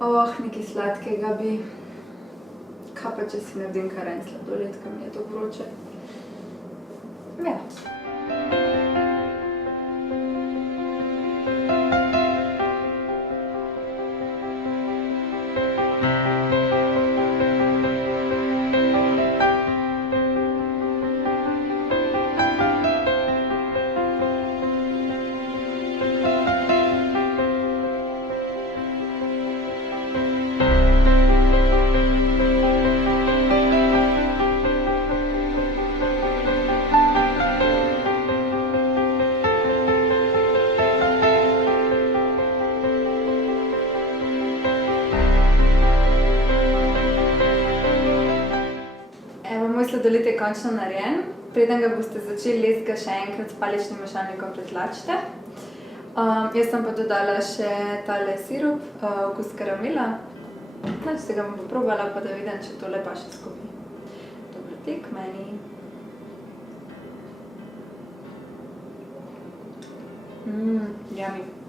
Nekaj sladkega bi. Kaj pa, če si naredim kar en sladoled, ker mi je to vroče. Ja. Moj sladoled je končno narejen. Preden ga boste začeli lesti, ga še enkrat s paličnim mešalnikom pretlačite. Jaz sem pa dodala še tale sirup, okus karamela. Se ga bom popробala, pa da vidim, če tole paše skupaj. Dober tek meni. Yummy.